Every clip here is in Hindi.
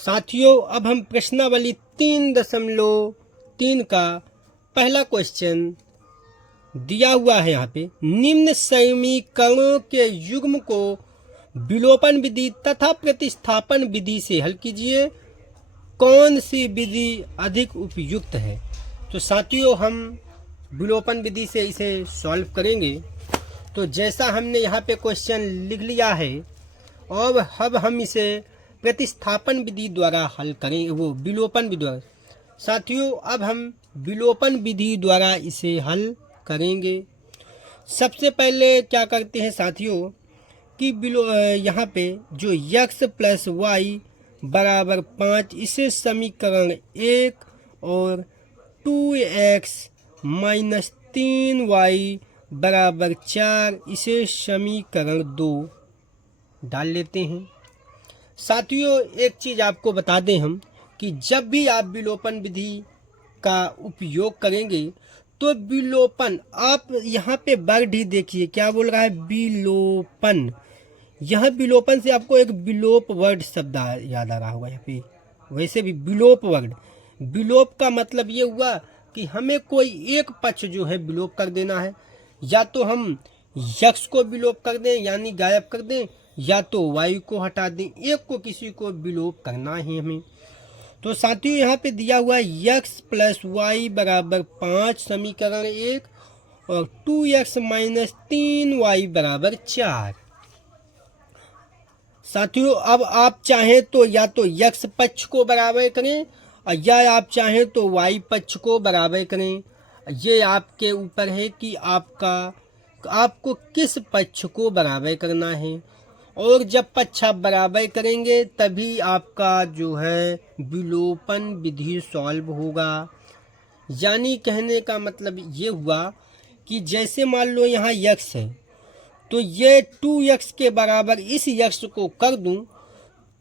साथियों, अब हम प्रश्नावली 3.3 का पहला क्वेश्चन दिया हुआ है। यहाँ पे निम्न समीकरणों के युग्म को विलोपन विधि तथा प्रतिस्थापन विधि से हल कीजिए, कौन सी विधि अधिक उपयुक्त है। तो साथियों, हम विलोपन विधि से इसे सॉल्व करेंगे। तो जैसा हमने यहाँ पे क्वेश्चन लिख लिया है, और अब हम इसे प्रतिस्थापन विधि द्वारा हल करेंगे, वो विलोपन विधि द्वारा। साथियों, अब हम विलोपन विधि द्वारा इसे हल करेंगे। सबसे पहले क्या करते हैं साथियों कि यहाँ पे जो x प्लस वाई बराबर 5, इसे समीकरण 1 और 2x माइनस 3y बराबर 4, इसे समीकरण 2 डाल लेते हैं। साथियों, एक चीज़ आपको बता दें हम कि जब भी आप विलोपन विधि का उपयोग करेंगे तो विलोपन, आप यहाँ पे वर्ड ही देखिए क्या बोल रहा है, विलोपन। यह विलोपन से आपको एक विलोप वर्ड शब्द याद आ रहा होगा यहाँ पे। वैसे भी विलोप वर्ड, विलोप का मतलब ये हुआ कि हमें कोई एक पक्ष जो है विलोप कर देना है। या तो हम यक्ष को विलोप कर दें यानी गायब कर दें, या तो वायु को हटा दें, एक को किसी को विलोप करना है हमें। तो साथियों, यहाँ पे दिया हुआ है x प्लस वाई बराबर 5 समीकरण 1 और 2x माइनस 3y बराबर 4। साथियों, अब आप चाहें तो या तो x पक्ष को बराबर करें और या आप चाहें तो y पक्ष को बराबर करें। ये आपके ऊपर है कि आपको किस पक्ष को बराबर करना है। और जब पक्ष आप बराबर करेंगे तभी आपका जो है विलोपन विधि सॉल्व होगा। यानी कहने का मतलब ये हुआ कि जैसे मान लो यहाँ x है, तो ये 2x के बराबर इस x को कर दूं,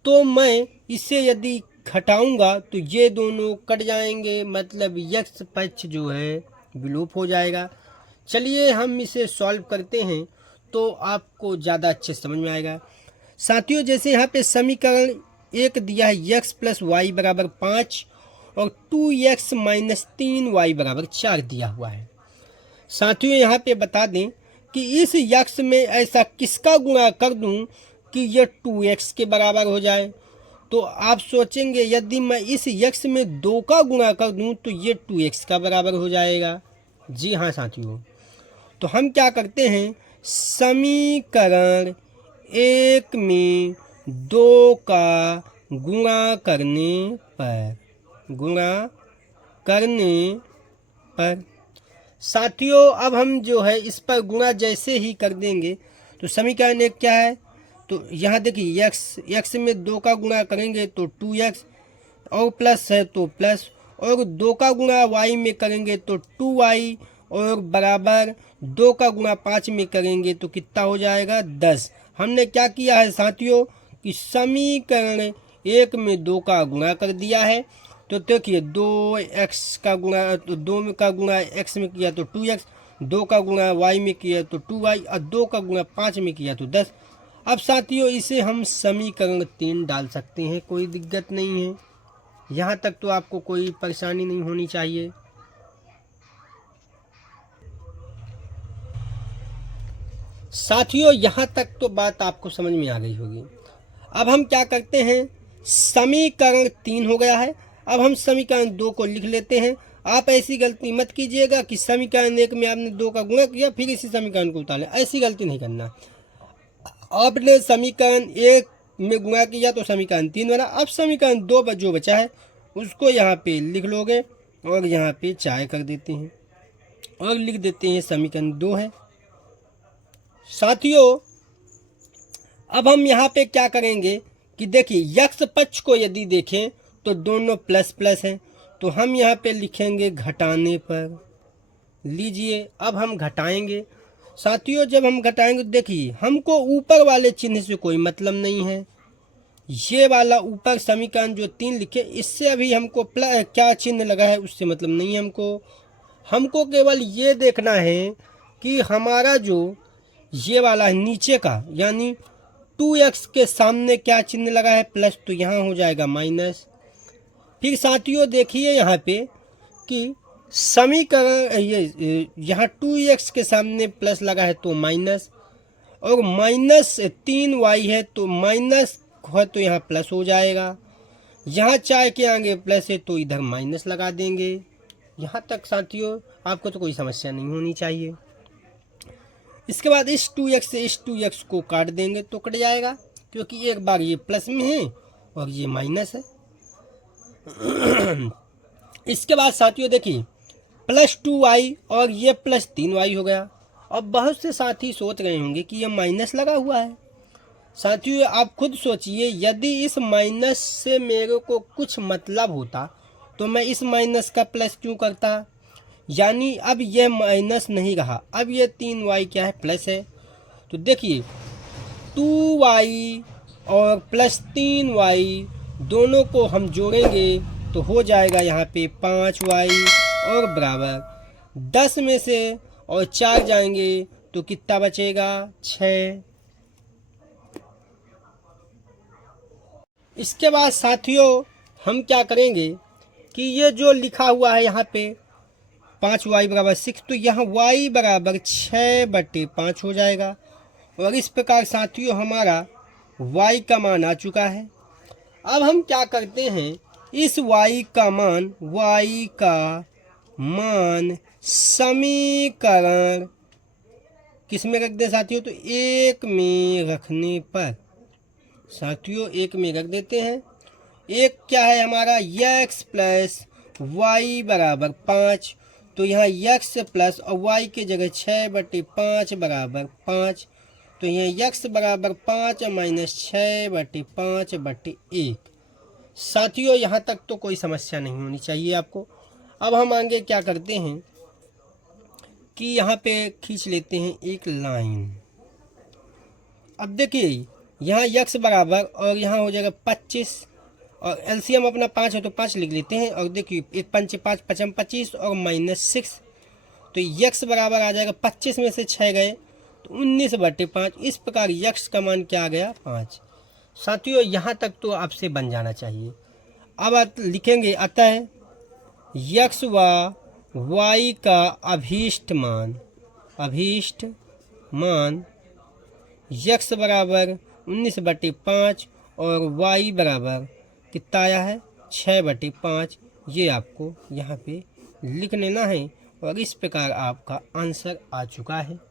तो मैं इसे यदि घटाऊंगा तो ये दोनों कट जाएंगे, मतलब x पक्ष जो है विलोप हो जाएगा। चलिए हम इसे सॉल्व करते हैं तो आपको ज़्यादा अच्छे समझ में आएगा। साथियों, जैसे यहाँ पे समीकरण 1 दिया है x प्लस वाई बराबर 5 और 2x माइनस 3y बराबर 4 दिया हुआ है। साथियों, यहाँ पे बता दें कि इस x में ऐसा किसका गुणा कर दूं कि यह 2x के बराबर हो जाए। तो आप सोचेंगे यदि मैं इस x में 2 का गुणा कर दूं तो ये 2x का बराबर हो जाएगा। जी हाँ साथियों, तो हम क्या करते हैं, समीकरण 1 में 2 का गुणा करने पर साथियों, अब हम जो है इस पर गुणा जैसे ही कर देंगे तो समीकरण 1 क्या है, तो यहाँ देखिए x में 2 का गुणा करेंगे तो 2x और प्लस है तो प्लस, और 2 का गुणा y में करेंगे तो 2y, और बराबर 2 का गुणा 5 में करेंगे तो कितना हो जाएगा 10। हमने क्या किया है साथियों कि समीकरण 1 में 2 का गुणा कर दिया है। तो देखिए 2x का गुणा, तो 2 का गुणा x में किया तो 2x, 2 का गुणा y में किया तो 2y, और 2 का गुणा 5 में किया तो 10। अब साथियों, इसे हम समीकरण 3 डाल सकते हैं, कोई दिक्कत नहीं है। यहाँ तक तो आपको कोई परेशानी नहीं होनी चाहिए। साथियों, यहाँ तक तो बात आपको समझ में आ गई होगी। अब हम क्या करते हैं, समीकरण 3 हो गया है, अब हम समीकरण 2 को लिख लेते हैं। आप ऐसी गलती मत कीजिएगा कि समीकरण 1 में आपने 2 का गुणा किया फिर इसी समीकरण को उतारे, ऐसी गलती नहीं करना। आपने समीकरण 1 में गुणा किया तो समीकरण 3 बना। अब समीकरण 2 जो बचा है उसको यहाँ पे लिख लोगे और यहाँ पे चाय कर देते हैं और लिख देते हैं समीकरण 2 है। साथियों, अब हम यहाँ पे क्या करेंगे कि देखिए x पक्ष को यदि देखें तो दोनों प्लस प्लस हैं, तो हम यहाँ पे लिखेंगे घटाने पर। लीजिए, अब हम घटाएंगे। साथियों, जब हम घटाएंगे तो देखिए हमको ऊपर वाले चिन्ह से कोई मतलब नहीं है। ये वाला ऊपर समीकरण जो 3 लिखे, इससे अभी हमको क्या चिन्ह लगा है उससे मतलब नहीं है हमको केवल ये देखना है कि हमारा जो ये वाला है नीचे का, यानी 2x के सामने क्या चिन्ह लगा है, प्लस, तो यहाँ हो जाएगा माइनस। फिर साथियों देखिए यहाँ पे कि समीकरण ये यहाँ 2x के सामने प्लस लगा है तो माइनस, और -3y है तो माइनस है तो यहाँ प्लस हो जाएगा। यहाँ 4 के आगे प्लस है तो इधर माइनस लगा देंगे। यहाँ तक साथियों आपको तो कोई समस्या नहीं होनी चाहिए। इसके बाद इस 2x से इस 2x को काट देंगे तो कट जाएगा, क्योंकि एक बार ये प्लस में है और ये माइनस है। इसके बाद साथियों देखिए +2y और ये +3y हो गया। अब बहुत से साथी सोच रहे होंगे कि ये माइनस लगा हुआ है। साथियों आप खुद सोचिए, यदि इस माइनस से मेरे को कुछ मतलब होता तो मैं इस माइनस का प्लस क्यों करता। यानी अब यह माइनस नहीं रहा, अब ये 3y क्या है, प्लस है। तो देखिए 2y और +3y दोनों को हम जोड़ेंगे तो हो जाएगा यहाँ पे 5y और बराबर 10 में से और 4 जाएंगे तो कितना बचेगा, 6। इसके बाद साथियों हम क्या करेंगे कि ये जो लिखा हुआ है यहाँ पे 5y बराबर 6, तो यहाँ y बराबर 6/5 हो जाएगा। और इस प्रकार साथियों हमारा y का मान आ चुका है। अब हम क्या करते हैं, इस y का मान समीकरण किस में रख दें साथियों, तो 1 में रखने पर साथियों 1 में रख देते हैं। एक क्या है हमारा, x प्लस y बराबर 5, तो यहाँ x प्लस और y की जगह 6/5 बराबर 5, तो यहाँ x बराबर 5 माइनस 6/5/1। साथियों यहाँ तक तो कोई समस्या नहीं होनी चाहिए आपको। अब हम आगे क्या करते हैं कि यहाँ पे खींच लेते हैं एक लाइन। अब देखिए यहाँ x बराबर और यहाँ हो जाएगा 25 और एलसीएम अपना 5 है तो 5 लिख लेते हैं। और देखिए 1 5 5 5 25 और -6, तो x बराबर आ जाएगा 25 में से 6 गए तो 19/5। इस प्रकार x का मान क्या आ गया, 5। साथियों यहाँ तक तो आपसे बन जाना चाहिए। अब आप लिखेंगे अतः x व y का अभीष्ट मान x बराबर 19/5 और y बराबर कितना आया है, 6/5। ये आपको यहाँ पे लिख लेना है और इस प्रकार आपका आंसर आ चुका है।